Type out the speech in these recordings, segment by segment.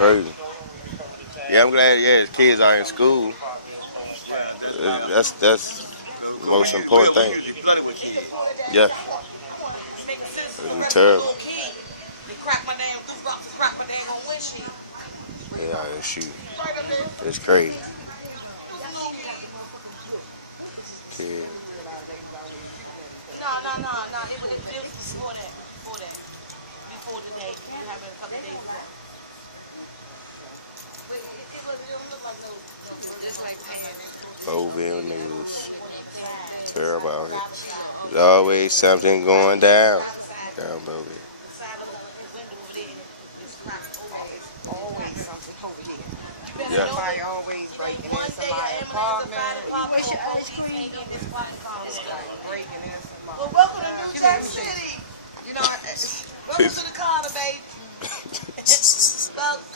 crazy. Yeah, I'm glad. Yeah, his kids are in school. That's the most important thing. Yeah, it's terrible. Yeah, shoot, it's crazy. Yeah. No. It was before that. Before the day. Having a couple days ago. But it look like no. Just like Boville News. Terrible out here. There's always something going down. Down Boville. Always something over here. Yeah. Somebody always breaking in somebody's apartment. What's your ice cream? Breaking in somebody's. Well, welcome to New Jack City. You know, Welcome to the Carter, baby.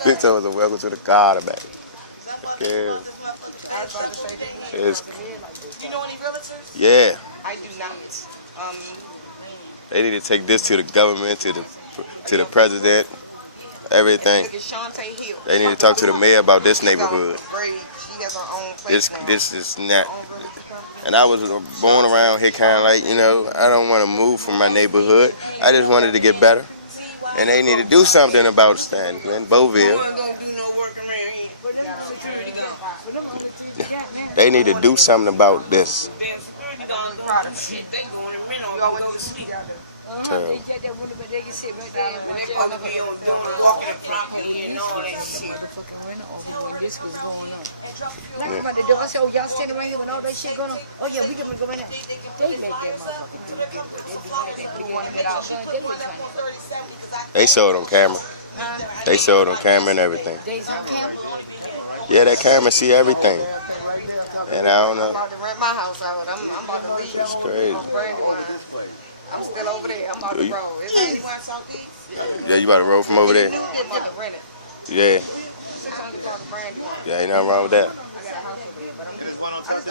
He told us welcome to the Carter, baby. Yeah. I was about to say that It's, you know any realtors? yeah. I do not. They need to take this to the government, to the president, everything. Look at Shantae Hill. They need to talk to the mayor about this neighborhood. She has her own place now. This is not. And I was born around here, kind of like, you know, I don't want to move from my neighborhood. I just wanted to get better. And they need to do something about Stanton, Boville. They need to do something about this. Terrible. I said, oh, y'all standing right here with all that shit going on. Oh, yeah, we gonna go in there. They make that motherfucker do it, but they're doing it. They saw it on camera. They saw it on camera and everything. Yeah, that camera see everything. And I don't know. I'm about to rent my house out. I'm about to leave. It's crazy. I'm still over there. I'm about to roll. It's anywhere Southeast. Yeah, you about to roll from over there? I'm about to rent it. Yeah. 600 for the brand new one. Yeah, ain't nothing wrong with that. I got a house over there, but I'm just one on top of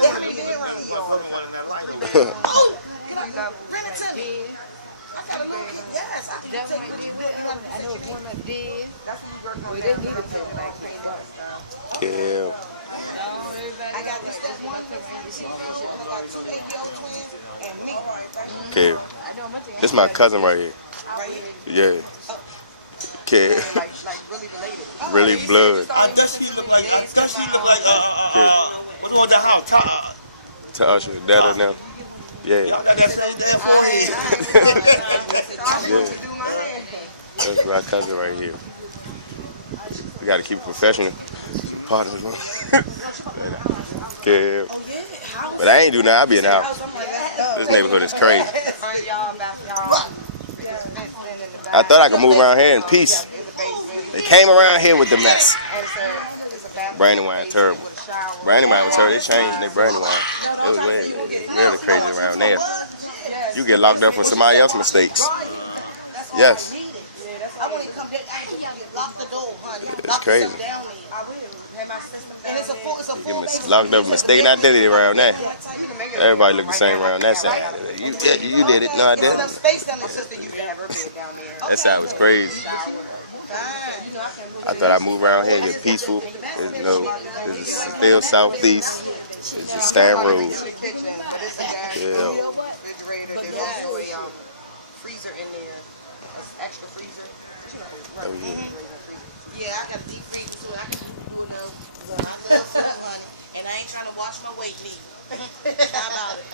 I know it's one up there. Yeah. I got this one. I got 2 8-year-old twins and me. Okay. This is my cousin right here. Yeah. Okay. Like really related. Really blood. Does he look like what's on the house? To Usher, that now. Yeah. Y'all got that same damn forehead. Yeah. That's my cousin right here. We gotta keep it professional. Part of it. Yeah. But I ain't do nothing. I be in the house. This neighborhood is crazy. I thought I could move around here in peace. They came around here with the mess. Brandywine, terrible. Brandywine was terrible. They changed their Brandywine. It was really crazy around there. You get locked up for somebody else's mistakes. Yes. It's crazy. You get locked up for mistaken identity around there. Everybody look the same around that side. You did it. No, I didn't. That side was crazy. I thought I'd move around here and get peaceful. No, this is still Southeast. It's a Stan Road. Yeah. Freezer in there. Extra freezer. Yeah, I got a deep freezer too. I love food, honey. And I ain't trying to wash my weight neither. How about it?